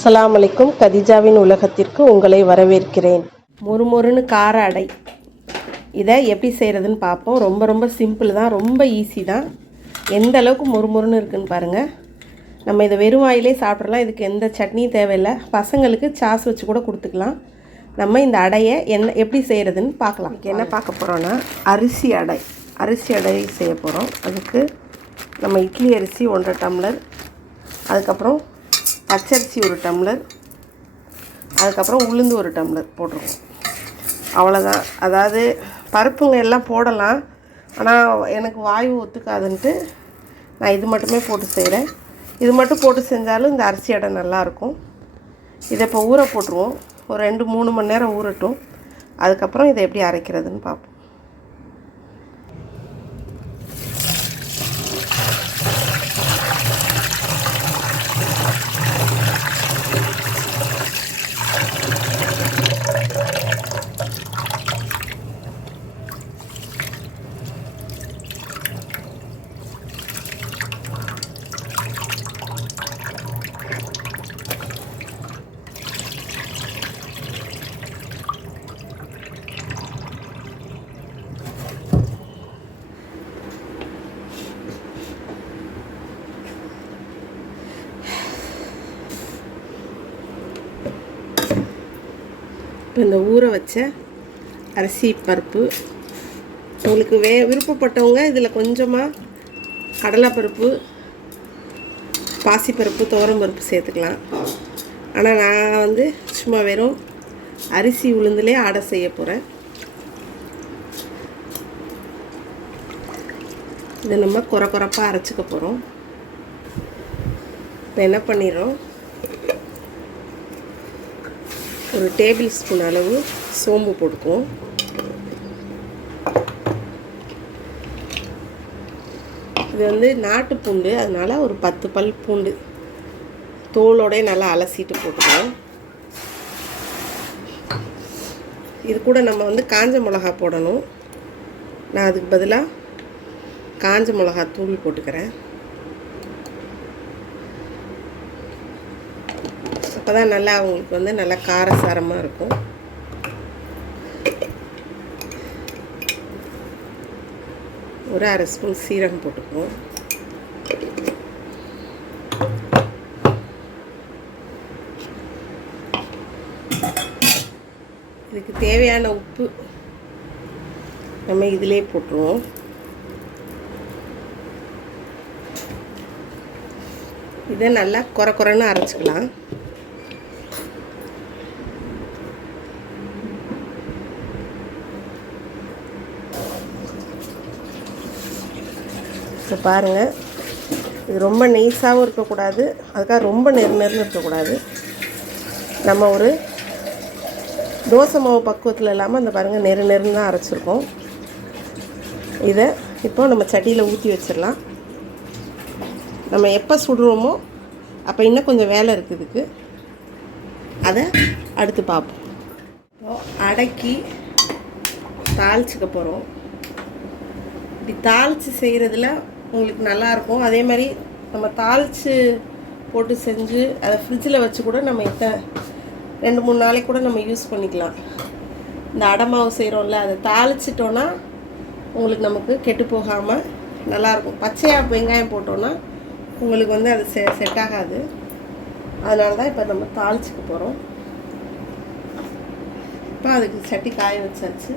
அஸ்லாம் அலைக்கும். கதிஜாவின் உலகத்திற்கு உங்களை வரவேற்கிறேன். மொறுமொறுன்னு கார அடை. இதை எப்படி செய்கிறதுன்னு பார்ப்போம். ரொம்ப ரொம்ப சிம்பிள் தான். ரொம்ப ஈஸி தான். எந்த அளவுக்கு மொறுமொறுன்னு இருக்குன்னு பாருங்கள் நம்ம இதை வெறும் வாயிலே சாப்பிட்றலாம் இதுக்கு எந்த சட்னியும் தேவையில்லை. பசங்களுக்கு சாஸ் வச்சு கூட கொடுத்துக்கலாம். நம்ம இந்த அடையை என்ன எப்படி செய்கிறதுன்னு பார்க்கலாம். என்ன பார்க்க போகிறோன்னா அரிசி அடை. அரிசி அடை செய்ய போகிறோம் அதுக்கு நம்ம இட்லி அரிசி ஒன்றரை டம்ளர். அதுக்கப்புறம் பச்சரிசி ஒரு டம்ளர் அதுக்கப்புறம் உளுந்து ஒரு டம்ளர் போட்டிருக்கோம் அவ்வளோதான் அதாவது பருப்புங்க எல்லாம் போடலாம். ஆனால் எனக்கு வாயு ஒத்துக்காதுன்ட்டு நான் இது மட்டுமே போட்டு செய்கிறேன் இது மட்டும் போட்டு செஞ்சாலும் இந்த அரிசி அடை நல்லாயிருக்கும். இதை இப்போ ஊற போட்டுருவோம். ஒரு ரெண்டு மூணு மணி நேரம் ஊறட்டும். அதுக்கப்புறம் இதை எப்படி அரைக்கிறதுன்னு பார்ப்போம். இப்போ இந்த ஊற வச்ச அரிசி பருப்பு. உங்களுக்கு வே விருப்பப்பட்டவங்க இதில் கொஞ்சமாக கடலைப்பருப்பு பாசிப்பருப்பு துவரம்பருப்பு சேர்த்துக்கலாம். ஆனால் நான் வந்து சும்மா வெறும் அரிசி உளுந்துலே ஆடை செய்ய போகிறேன் இதை நம்ம குறை குறைப்பாக அரைச்சிக்க போகிறோம் இப்போ என்ன பண்ணிடுறோம்? ஒரு டேபிள் ஸ்பூன் அளவு சோம்பு போட்டுக்குவோம். இது வந்து நாட்டு பூண்டு அதனால் ஒரு பத்து பல் பூண்டு. தோலோடய நல்லா அலசிட்டு போட்டுக்குவோம். இது கூட நம்ம வந்து காஞ்ச மிளகா போடணும். நான் அதுக்கு பதிலாக காஞ்ச மிளகா தூள் போட்டுக்கிறேன். அப்போ தான் நல்லா அவங்களுக்கு வந்து நல்லா காரசாரமாக இருக்கும். ஒரு அரை ஸ்பூன் சீரகம் போட்டுக்குவோம். இதுக்கு தேவையான உப்பு நம்ம இதிலே போட்டுருவோம். இதை நல்லா குறை குறைன்னு அரைச்சிக்கலாம். பாருங்கள் இது ரொம்ப நெய்ஸாகவும் இருக்கக்கூடாது. அதுக்காக ரொம்ப நெரு நெருன்னு இருக்கக்கூடாது. நம்ம ஒரு தோசை மாவு பக்குவத்தில் இல்லாமல் அந்த பாருங்கள் நெரு நெருன்னு தான் அரைச்சிருக்கோம். இதை இப்போ நம்ம சட்டியில் ஊற்றி வச்சிடலாம். நம்ம எப்போ சுடுறோமோ அப்போ இன்னும் கொஞ்சம் வேலை இருக்குது இதுக்கு. அதை அடுத்து பார்ப்போம். இப்போ அடக்கி தாளிச்சிக்க போகிறோம் இப்படி தாளித்து செய்கிறதுல உங்களுக்கு நல்லாயிருக்கும். அதே மாதிரி நம்ம தாளித்து போட்டு செஞ்சு அதை ஃப்ரிட்ஜில் வச்சு கூட நம்ம இத்தனை ரெண்டு மூணு நாளைக்கு கூட நம்ம யூஸ் பண்ணிக்கலாம். இந்த அடைமாவு செய்கிறோம்ல அதை தாளிச்சிட்டோன்னா உங்களுக்கு நமக்கு கெட்டு போகாமல் நல்லாயிருக்கும். பச்சையாக வெங்காயம் போட்டோன்னா உங்களுக்கு வந்து அது செ செட் ஆகாது. அதனால தான் இப்போ நம்ம தாளிச்சிக்க போகிறோம் இப்போ அதுக்கு சட்டி காய வச்சாச்சு.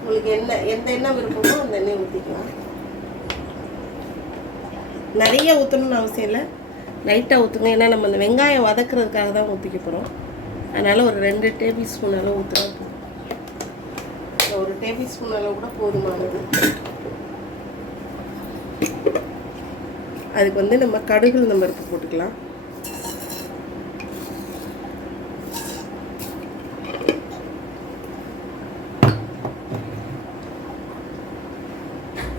உங்களுக்கு என்ன எந்த எண்ணெய் விருப்பமோ அந்த எண்ணெய் ஊற்றிக்கலாம் நிறைய ஊற்றணும்னு அவசியம் இல்லை. லைட்டாக ஊற்றுங்க ஏன்னா நம்ம அந்த வெங்காயம் வதக்குறதுக்காக தான் ஊற்றிக்க போகிறோம் அதனால் ஒரு ரெண்டு டேபிள் ஸ்பூன் அளவு ஊற்றுனா போதும் ஒரு டேபிள் ஸ்பூன் அளவு கூட போதுமானது. அதுக்கு வந்து நம்ம கடுகு நம்ம பருப்பு போட்டுக்கலாம்.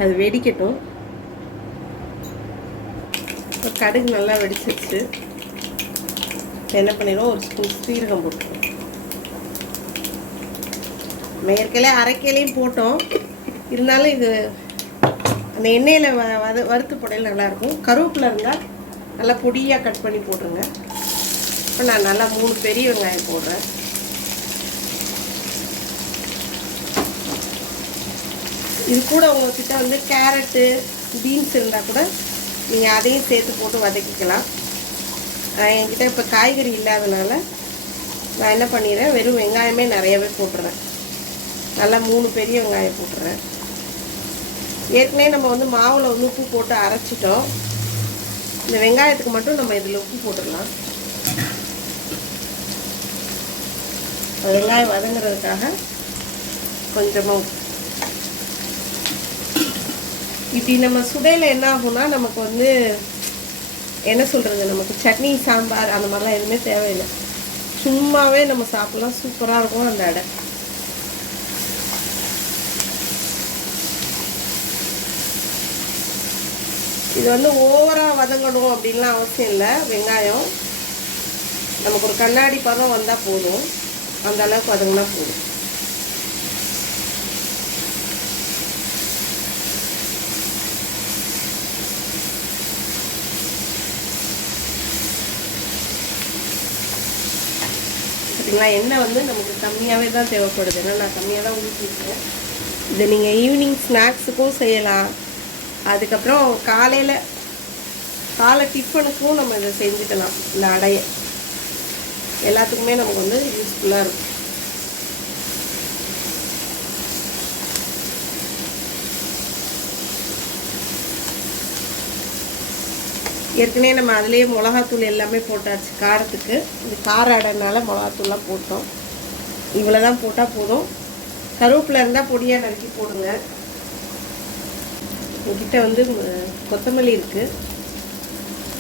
அது வெடிக்கட்டும். கடுகு நல்லா வெடிச்சிருச்சு. என்ன பண்ணிடுவோம்? ஒரு ஸ்பூன் சீரகம் போட்டுருவோம். மேற்கலே அரைக்கலையும் போட்டோம். இருந்தாலும் இது அந்த எண்ணெயில் வ வத வறுத்து போடையில் நல்லாயிருக்கும் கருவேப்பில் இருந்தால் நல்லா பொடியாக கட் பண்ணி போட்டுருங்க. இப்போ நான் நல்லா மூணு பெரிய வெங்காயம் போடுறேன். இது கூட உங்கள்கிட்ட வந்து கேரட்டு பீன்ஸ் இருந்தால் கூட நீங்கள் அதையும் சேர்த்து போட்டு வதக்கிக்கலாம். என்கிட்ட இப்போ காய்கறி இல்லாதனால நான் என்ன பண்ணிடுறேன்? வெறும் வெங்காயமே நிறையவே போட்டுறேன். நல்லா மூணு பெரிய வெங்காயம் போட்டுறேன். ஏற்கனவே நம்ம வந்து மாவில் வந்து உப்பு போட்டு அரைச்சிட்டோம். இந்த வெங்காயத்துக்கு மட்டும் நம்ம இதில் உப்பு போட்டுடலாம். வெங்காயம் வதங்குறதுக்காக கொஞ்சமாக உப்பு. இப்படி நம்ம சுடையில் என்ன ஆகும்னா நமக்கு வந்து என்ன சொல்கிறது நமக்கு சட்னி சாம்பார் அந்த மாதிரிலாம் எதுவுமே தேவையில்லை. சும்மாவே நம்ம சாப்பிட்லாம் சூப்பராக இருக்கும் அந்த அடை. இது வந்து ஓவராக வதங்கணும் அப்படின்லாம் அவசியம் இல்லை. வெங்காயம் நமக்கு ஒரு கண்ணாடி பதம் வந்தால் போதும். அந்த அளவுக்கு வதங்கினா போதும். பார்த்தீங்களா எண்ணெய் வந்து நமக்கு கம்மியாகவே தான் தேவைப்படுது. ஏன்னா நான் கம்மியாக தான் ஊற்றிருக்கேன் இதை நீங்கள் ஈவினிங் ஸ்நாக்ஸுக்கும் செய்யலாம். அதுக்கப்புறம் காலையில் காலை டிஃபனுக்கும் நம்ம இதை செஞ்சுக்கலாம். இந்த அடையை. எல்லாத்துக்குமே நமக்கு வந்து யூஸ்ஃபுல்லாக இருக்கும். ஏற்கனவே நம்ம அதுலேயே மிளகாத்தூள் எல்லாமே போட்டாச்சு காரத்துக்கு. இது கார அடைனால மிளகாத்தூள்லாம் போட்டோம். இவ்வளோ தான் போட்டால் போதும். கருவேப்பில் இருந்தால் பொடியாக நறுக்கி போடுங்க. என்கிட்ட வந்து கொத்தமல்லி இருக்குது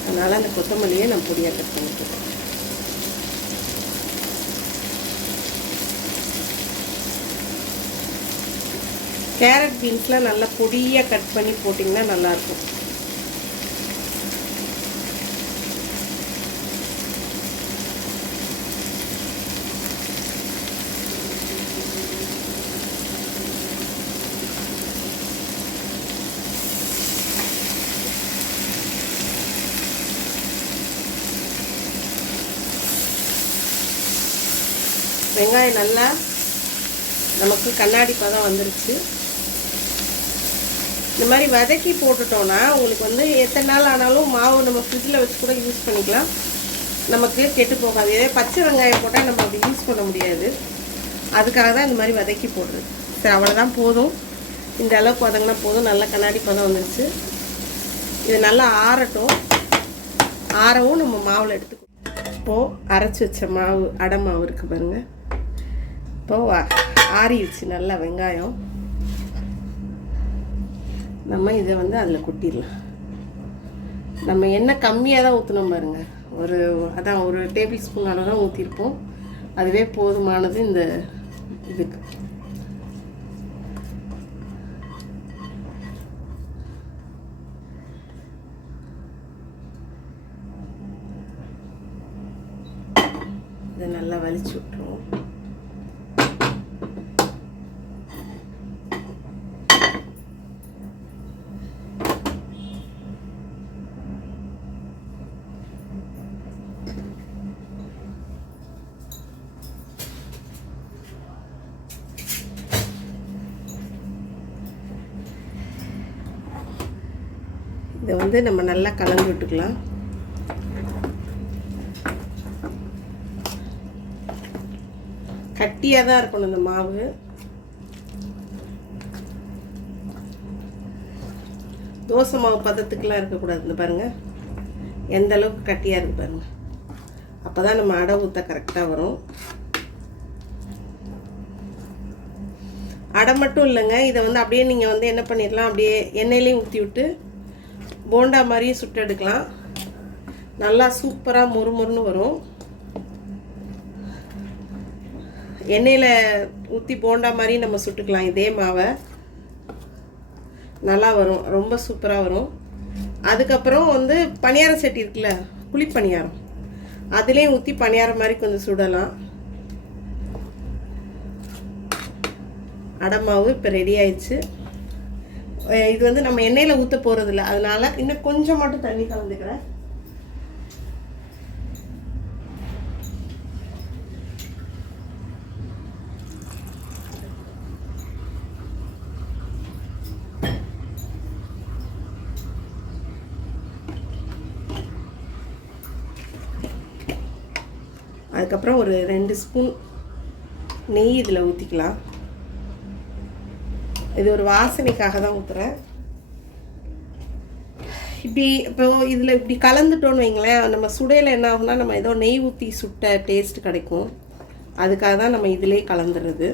அதனால் அந்த கொத்தமல்லியை நான் பொடியாக கட் பண்ணிக்கிறேன். கேரட் பீன்ஸ்லாம் நல்லா பொடியாக கட் பண்ணி போட்டிங்கன்னா நல்லாயிருக்கும் வெங்காயம் நல்லா நமக்கு கண்ணாடி பதம் வந்துருச்சு. இந்த மாதிரி வதக்கி போட்டுட்டோன்னா உங்களுக்கு வந்து எத்தனை நாள் ஆனாலும் மாவு நம்ம ஃப்ரிட்ஜில் வச்சு கூட யூஸ் பண்ணிக்கலாம். நமக்கு கெட்டு போகாது. இதே பச்சை வெங்காயம் போட்டால் நம்ம அப்படி யூஸ் பண்ண முடியாது. அதுக்காக தான் இந்த மாதிரி வதக்கி போடுறது. சரி அவ்வளோதான் போதும். இந்த அளவுக்கு வதங்கினா போதும். நல்லா கண்ணாடி பதம் வந்துருச்சு. இது நல்லா ஆறட்டும். ஆறவும் நம்ம மாவில் எடுத்துக்கோ. இப்போது அரைச்சி வச்ச மாவு அடை மாவு இருக்குது பாருங்கள் இப்போது ஆறிடுச்சு நல்லா வெங்காயம். நம்ம இதை வந்து அதில் கொட்டிடலாம். நம்ம எண்ணெய் கம்மியாக தான் ஊற்றணும் பாருங்க. ஒரு அதான் ஒரு டேபிள் ஸ்பூன் அளவு தான் ஊற்றிருப்போம் அதுவே போதுமானது இந்த இதுக்கு. இதை நல்லா வலிச்சு விட்டுருவோம். இதை வந்து நம்ம நல்லா கலந்து விட்டுக்கலாம். கட்டியாக தான் இருக்கணும் இந்த மாவு. தோசை மாவு பதத்துக்கெலாம் இருக்கக்கூடாது இந்த பாருங்கள் எந்த அளவுக்கு கட்டியாக இருக்கு பாருங்கள் அப்போ தான் நம்ம அடை ஊற்ற கரெக்டாக வரும். அடை மட்டும் இல்லைங்க இதை வந்து அப்படியே நீங்கள் வந்து என்ன பண்ணிடலாம் அப்படியே எண்ணெயிலையும் ஊற்றி விட்டு போண்டா மாதிரியும் சுட்டு எடுக்கலாம். நல்லா சூப்பராக மொறுமொறுன்னு வரும். எண்ணெயில் ஊற்றி போண்டா மாதிரி நம்ம சுட்டுக்கலாம். இதே மாவை. நல்லா வரும். ரொம்ப சூப்பராக வரும். அதுக்கப்புறம் வந்து பணியாரம் சட்டி இருக்குல்ல குழி பணியாரம் அதுலேயும் ஊற்றி பணியாரம் மாதிரி கொஞ்சம் சுடலாம். அடமாவு இப்போ ரெடி ஆயிடுச்சு. இது வந்து நம்ம எண்ணெயில் ஊற்ற இல்லை அதனால இன்னும் கொஞ்சம் மட்டும் தண்ணி கலந்துக்கிறேன். அதுக்கப்புறம் ஒரு ரெண்டு ஸ்பூன் நெய் இதில் ஊற்றிக்கலாம் இது ஒரு வாசனைக்காக தான் ஊற்றுறேன் இப்படி இப்போ இதில் இப்படி கலந்துட்டோன்னு வைங்களேன் நம்ம சுடையில் என்ன ஆகும்னா நம்ம ஏதோ நெய் ஊற்றி சுட்ட டேஸ்ட் கிடைக்கும். அதுக்காக தான் நம்ம இதிலே கலந்துடுறது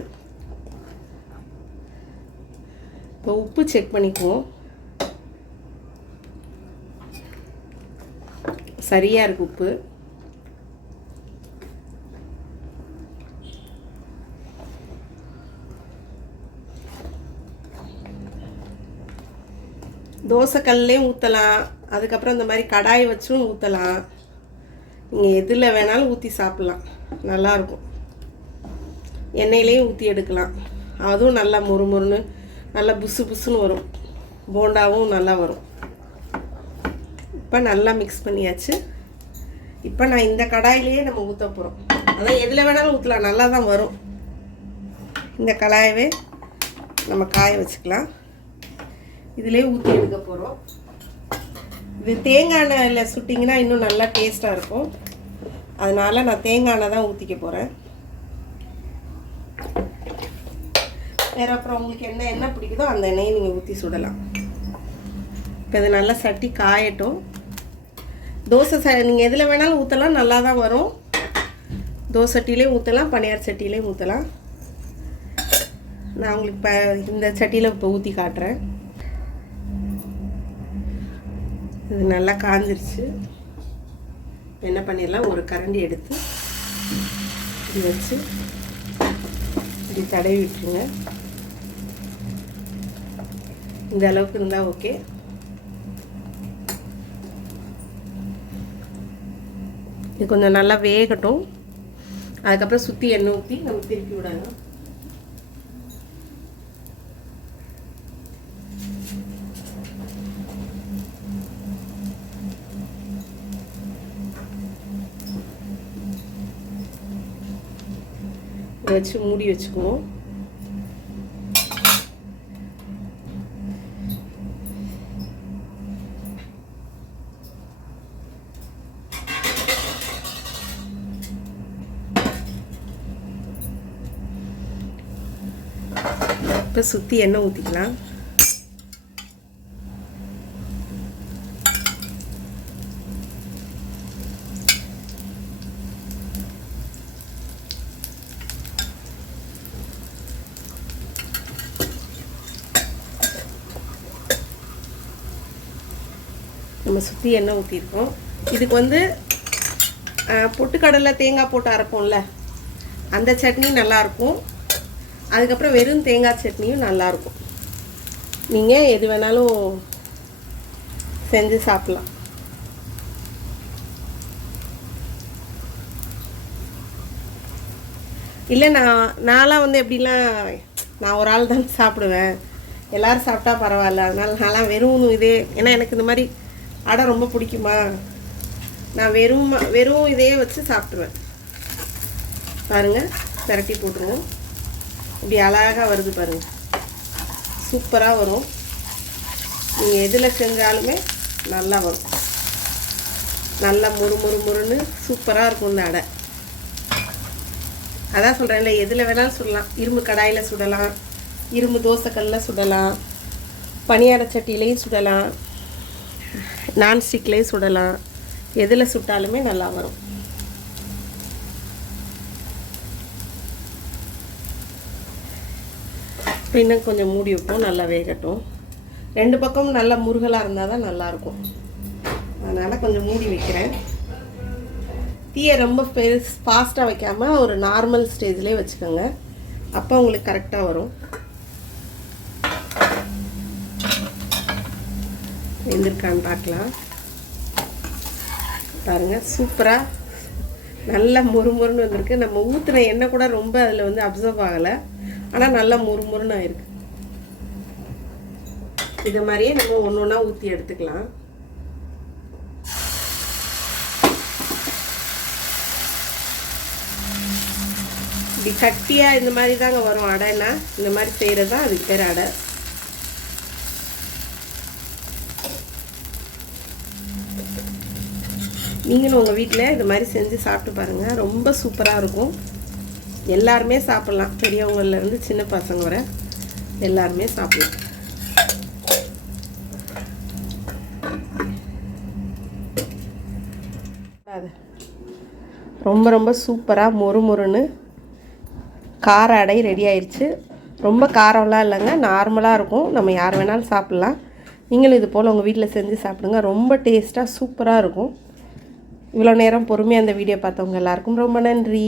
இப்போ உப்பு செக் பண்ணிக்குவோம். சரியாக இருக்குது உப்பு. தோசைக்கல்லையும் ஊற்றலாம் அதுக்கப்புறம் இந்த மாதிரி கடாய் வச்சும் ஊற்றலாம் நீங்கள் எதில் வேணாலும் ஊற்றி சாப்பிட்லாம். நல்லாயிருக்கும். எண்ணெயிலையும் ஊற்றி எடுக்கலாம். அதுவும் நல்லா முறுமுறுன்னு நல்லா புசு புசுன்னு வரும். போண்டாவும் நல்லா வரும். இப்போ நல்லா மிக்ஸ் பண்ணியாச்சு. இப்போ நான் இந்த கடாயிலேயே நம்ம ஊற்ற போகிறோம் அதான் எதில் வேணாலும் ஊற்றலாம் நல்லா தான் வரும். இந்த கடாயவே நம்ம காய வச்சுக்கலாம். இதிலே ஊற்றி எடுக்க போகிறோம் இது தேங்காய் எண்ணெயில் சுட்டிங்கன்னா இன்னும் நல்லா டேஸ்ட்டாக இருக்கும். அதனால் நான் தேங்காய் எண்ணெய் தான் ஊற்றிக்க போகிறேன் வேறு அப்புறம் உங்களுக்கு என்ன என்ன பிடிக்குதோ அந்த எண்ணெயை நீங்கள் ஊற்றி சுடலாம். இப்போ இது நல்லா சட்டி காயட்டும். தோசை ச நீங்கள் எதில் வேணாலும் ஊற்றலாம் நல்லா தான் வரும். தோசை சட்டிலையும் ஊற்றலாம் பனியார் சட்டிலையும் ஊற்றலாம் நான் உங்களுக்கு இப்போ இந்த சட்டியில் இப்போ ஊற்றி காட்டுறேன். இது நல்லா காஞ்சிருச்சு. என்ன பண்ணிடலாம்? ஒரு கரண்டி எடுத்து இப்படி வச்சு இப்படி தடவி விட்டுருங்க. இந்த அளவுக்கு இருந்தால் ஓகே. இது கொஞ்சம் நல்லா வேகட்டும். அதுக்கப்புறம் சுற்றி எண்ணெய் ஊற்றி நம்ம திருப்பி விடலாம். இதை வச்சு மூடி வச்சுக்குவோம். இப்போ சுற்றி எண்ணெய் ஊற்றிக்கலாம் நம்ம சுற்றி எண்ணெய் ஊற்றிருக்கோம் இதுக்கு வந்து பொட்டுக்கடலை தேங்காய் போட்டு அரைப்போம்ல அந்த சட்னி நல்லாயிருக்கும். அதுக்கப்புறம் வெறும் தேங்காய் சட்னியும் நல்லாயிருக்கும். நீங்கள் எது வேணாலும் செஞ்சு சாப்பிட்லாம். இல்லை நான் நான்லாம் வந்து எப்படிலாம் நான் ஒரு ஆள் தான் சாப்பிடுவேன். எல்லோரும் சாப்பிட்டா பரவாயில்ல. அதனால நான்லாம் வெறும் இதே ஏன்னா எனக்கு இந்த மாதிரி அடை ரொம்ப பிடிக்குமா? நான் வெறும் வெறும் இதையே வச்சு சாப்பிட்ருவேன் பாருங்கள் திரட்டி போட்டுருவோம் இப்படி அழகாக வருது பாருங்கள் சூப்பராக வரும். நீங்கள் எதில் செஞ்சாலுமே நல்லா வரும். நல்லா முறு முறு முறுன்னு சூப்பராக இருக்கும் இந்த அடை. அதான் சொல்கிறேன்ல எதில் வேணாலும் சுடலாம். இரும்பு கடாயில் சுடலாம். இரும்பு தோசைக்கல்லில் சுடலாம். பனியார சட்டியிலையும் சுடலாம். நான்ஸ்டிக்லேயும் சுடலாம். எதில் சுட்டாலுமே நல்லா வரும். இன்னும் கொஞ்சம் மூடி வைப்போம் நல்லா வேகட்டும். ரெண்டு பக்கமும் நல்லா முருகலாக இருந்தால் தான் நல்லாயிருக்கும் அதனால் கொஞ்சம் மூடி வைக்கிறேன். தீயை ரொம்ப ஃபேஸ் ஃபாஸ்ட்டாக வைக்காமல் ஒரு நார்மல் ஸ்டேஜ்லேயே வச்சுக்கோங்க. அப்போ உங்களுக்கு கரெக்டாக வரும். வெந்திருக்கான்னு பார்க்கலாம். பாருங்கள் சூப்பராக நல்ல முறுமுறுன்னு வந்திருக்கு. நம்ம ஊற்றின எண்ணெய் கூட ரொம்ப அதில் வந்து அப்சர்வ் ஆகலை. ஆனால் நல்லா முறுமுறுன்னு ஆயிருக்கு. இது மாதிரியே நம்ம ஒன்று ஒன்றா ஊற்றி எடுத்துக்கலாம். இப்படி கட்டியாக இந்த மாதிரி தாங்க வரும் அடைன்னா இந்த மாதிரி செய்கிறது தான் அதுக்கு பேர் அடை. நீங்களும் உங்கள் வீட்டில் இது மாதிரி செஞ்சு சாப்பிட்டு பாருங்கள் ரொம்ப சூப்பராக இருக்கும். எல்லாருமே சாப்பிட்லாம். பெரியவங்கள்லேருந்து சின்ன பசங்க வர எல்லாருமே சாப்பிட்லாம். ரொம்ப ரொம்ப சூப்பராக மொறு மொறுன்னு கார அடை ரெடி ஆயிடுச்சு ரொம்ப காரம்லாம் இல்லைங்க. நார்மலாக இருக்கும். நம்ம யார் வேணாலும் சாப்பிட்லாம். நீங்களும் இது போல் உங்கள் வீட்டில் செஞ்சு சாப்பிடுங்க. ரொம்ப டேஸ்ட்டாக சூப்பராக இருக்கும். இவ்வளோ நேரம் பொறுமையாக அந்த வீடியோ பார்த்தவங்க எல்லாருக்கும் ரொம்ப நன்றி.